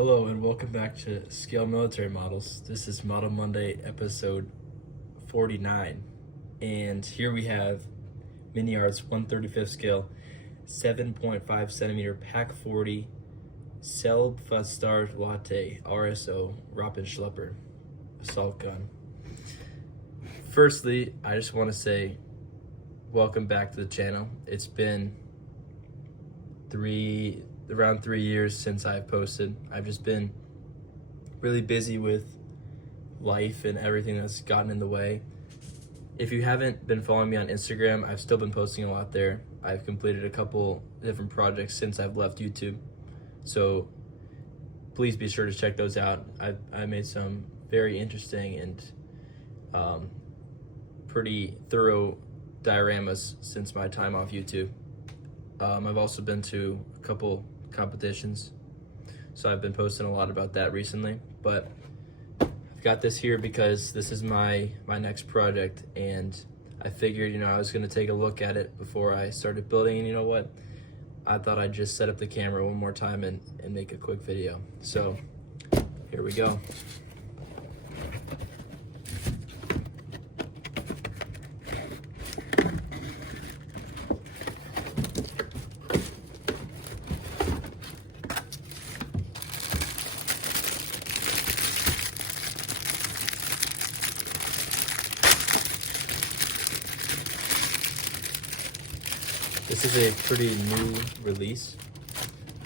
Hello and welcome back to Scale Military Models. This is Model Monday episode 49, and here we have MINIART's 1/35 scale 7.5 centimeter Pack 40 Selbstfahrlafette RSO Raupenschlepper assault gun. Firstly, I just want to say welcome back to the channel. It's been around 3 years since I've posted. I've just been really busy with life and everything that's gotten in the way. If you haven't been following me on Instagram, I've still been posting a lot there. I've completed a couple different projects since I've left YouTube, so please be sure to check those out. I made some very interesting and pretty thorough dioramas since my time off YouTube. I've also been to a couple competitions, so I've been posting a lot about that recently, but I've got this here because this is my next project, and I figured I was going to take a look at it before I started building, and you know what, I thought I'd just set up the camera one more time and make a quick video. So here we go. This is a pretty new release.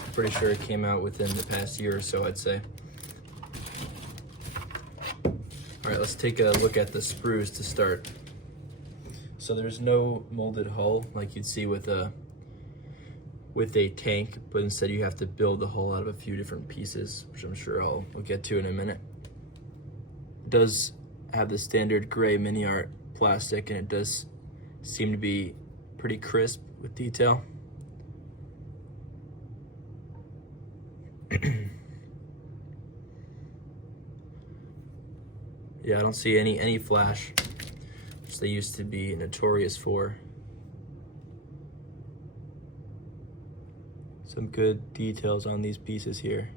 I'm pretty sure it came out within the past year or so, I'd say. All right, let's take a look at the sprues to start. So there's no molded hull like you'd see with a tank, but instead you have to build the hull out of a few different pieces, which I'm sure we'll get to in a minute. It does have the standard gray MINIART plastic, and it does seem to be pretty crisp with detail. Yeah, I don't see any flash, which they used to be notorious for. Some good details on these pieces here.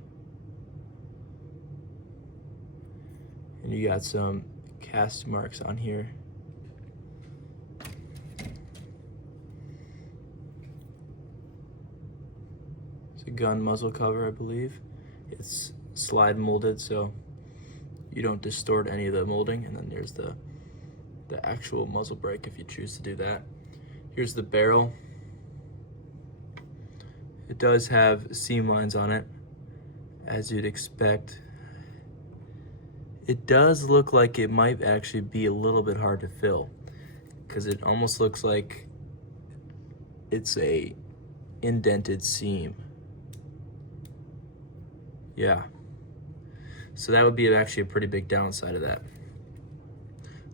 And you got some cast marks on here. Gun muzzle cover, I believe. It's slide molded, so you don't distort any of the molding. And then there's the actual muzzle brake if you choose to do that. Here's the barrel. It does have seam lines on it, as you'd expect. It does look like it might actually be a little bit hard to fill, because it almost looks like it's a indented seam. Yeah, so that would be actually a pretty big downside of that.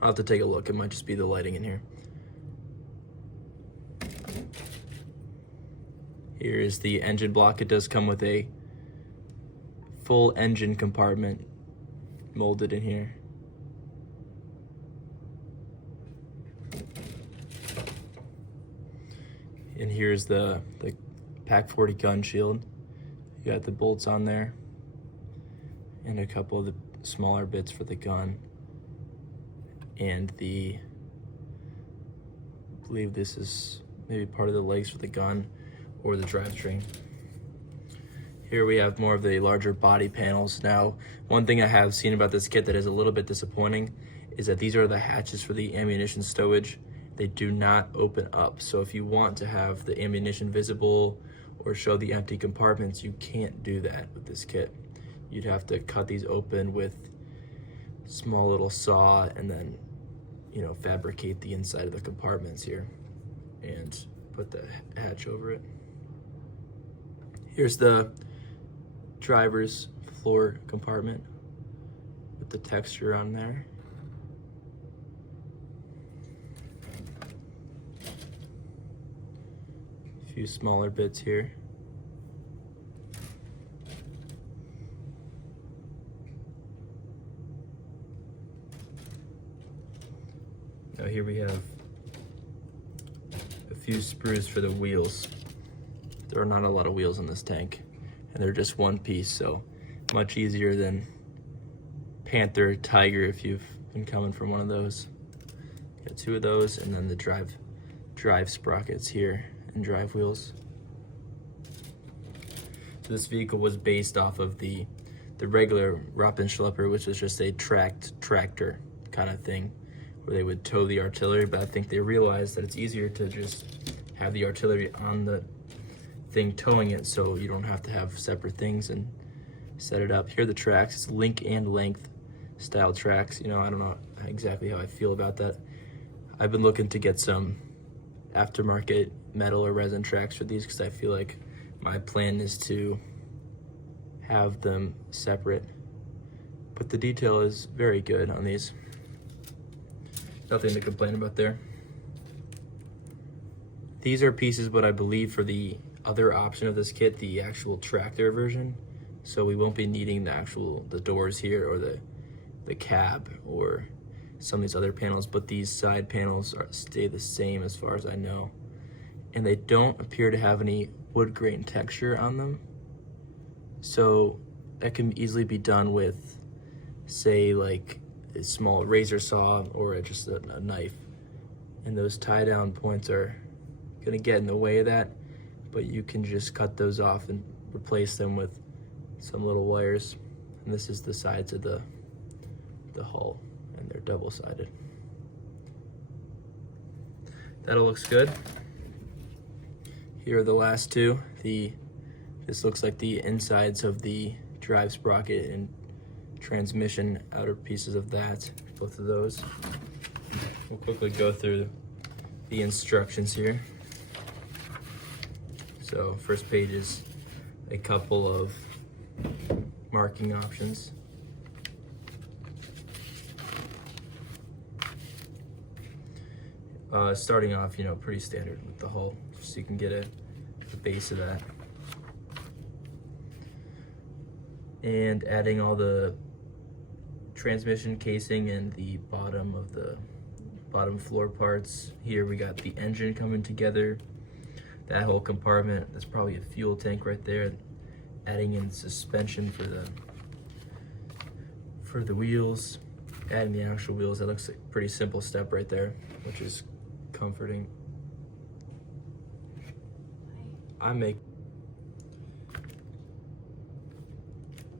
I'll have to take a look. It might just be the lighting in here. Here is the engine block. It does come with a full engine compartment molded in here. And here's the Pack 40 gun shield. You got the bolts on there, and a couple of the smaller bits for the gun, and I believe this is maybe part of the legs for the gun or the drivetrain. Here we have more of the larger body panels. Now, one thing I have seen about this kit that is a little bit disappointing is that these are the hatches for the ammunition stowage. They do not open up, so if you want to have the ammunition visible or show the empty compartments, you can't do that with this kit. You'd have to cut these open with a small little saw and then, fabricate the inside of the compartments here and put the hatch over it. Here's the driver's floor compartment with the texture on there. A few smaller bits here. Now here we have a few sprues for the wheels. There are not a lot of wheels in this tank, and they're just one piece, so much easier than Panther, Tiger if you've been coming from one of those. Got 2 of those, and then the drive sprockets here and drive wheels. So this vehicle was based off of the regular Raupenschlepper, which was just a tractor kind of thing, where they would tow the artillery, but I think they realized that it's easier to just have the artillery on the thing towing it, so you don't have to have separate things and set it up. Here are the tracks. It's link and length style tracks. You know, I don't know exactly how I feel about that. I've been looking to get some aftermarket metal or resin tracks for these because I feel like my plan is to have them separate, but the detail is very good on these. Nothing to complain about there. These are pieces, but I believe for the other option of this kit, the actual tractor version, so we won't be needing the doors here or the cab or some of these other panels, but these side panels stay the same as far as I know, and they don't appear to have any wood grain texture on them, so that can easily be done with, say, like a small razor saw or just a knife, and those tie down points are gonna get in the way of that, but you can just cut those off and replace them with some little wires. And this is the sides of the hull, and they're double-sided. That all looks good. Here are the last 2. This looks like the insides of the drive sprocket and transmission outer pieces of that, both of those. We'll quickly go through the instructions here. So first page is a couple of marking options. Starting off, you know, pretty standard with the hull, just so you can get a base of that. And adding all the transmission casing and the bottom of the bottom floor parts. Here we got the engine coming together. That whole compartment, that's probably a fuel tank right there. Adding in suspension for the wheels, adding the actual wheels. That looks like a pretty simple step right there, which is comforting.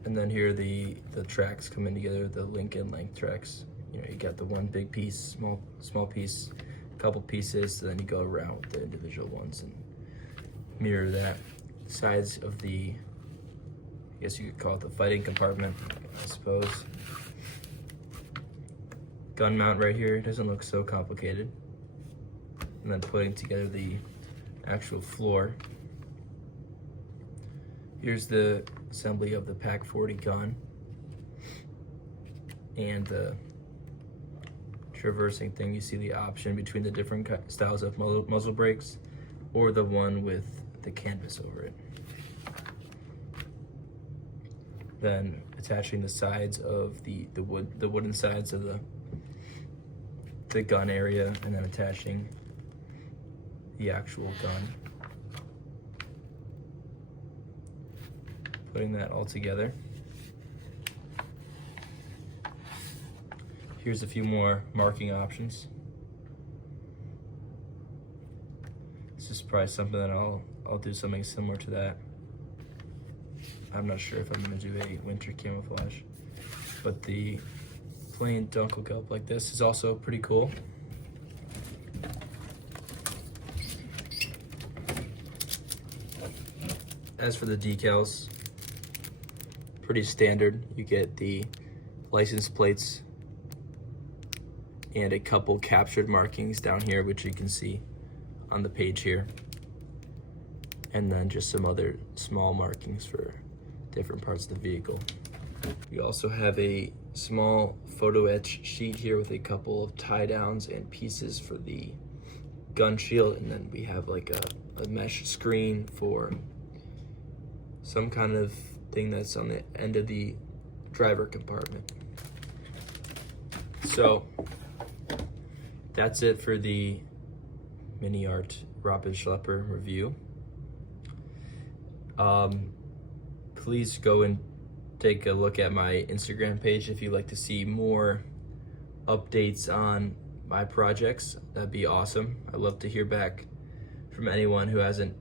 And then here the tracks coming together, the link and length tracks. You know, you got the one big piece, small piece, couple pieces, so then you go around with the individual ones and mirror that. Sides of the, I guess you could call it the fighting compartment, I suppose. Gun mount right here, doesn't look so complicated. And then putting together the actual floor. Here's the assembly of the Pack 40 gun and the traversing thing. You see the option between the different styles of muzzle brakes or the one with the canvas over it. Then attaching the sides of the wooden sides of the gun area, and then attaching the actual gun. Putting that all together. Here's a few more marking options. This is probably something that I'll do something similar to that. I'm not sure if I'm gonna do a winter camouflage, but the plain dunkel kelp like this is also pretty cool. As for the decals, pretty standard. You get the license plates and a couple captured markings down here, which you can see on the page here. And then just some other small markings for different parts of the vehicle. We also have a small photo etch sheet here with a couple of tie downs and pieces for the gun shield. And then we have like a mesh screen for some kind of thing that's on the end of the driver compartment. So that's it for the MINIART Raupenschlepper review. Please go and take a look at my Instagram page if you'd like to see more updates on my projects. That'd be awesome. I'd love to hear back from anyone who hasn't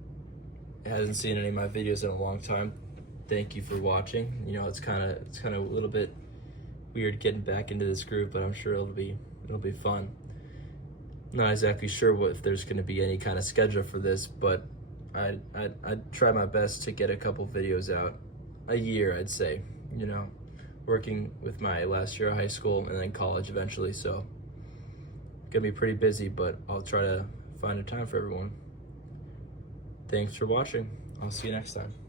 seen any of my videos in a long time. Thank you for watching. You know, it's kind of a little bit weird getting back into this group, but I'm sure it'll be fun. Not exactly sure if there's going to be any kind of schedule for this, but I'd try my best to get a couple videos out a year, I'd say. You know, working with my last year of high school and then college eventually, so gonna be pretty busy, but I'll try to find a time for everyone. Thanks for watching. I'll see you next time.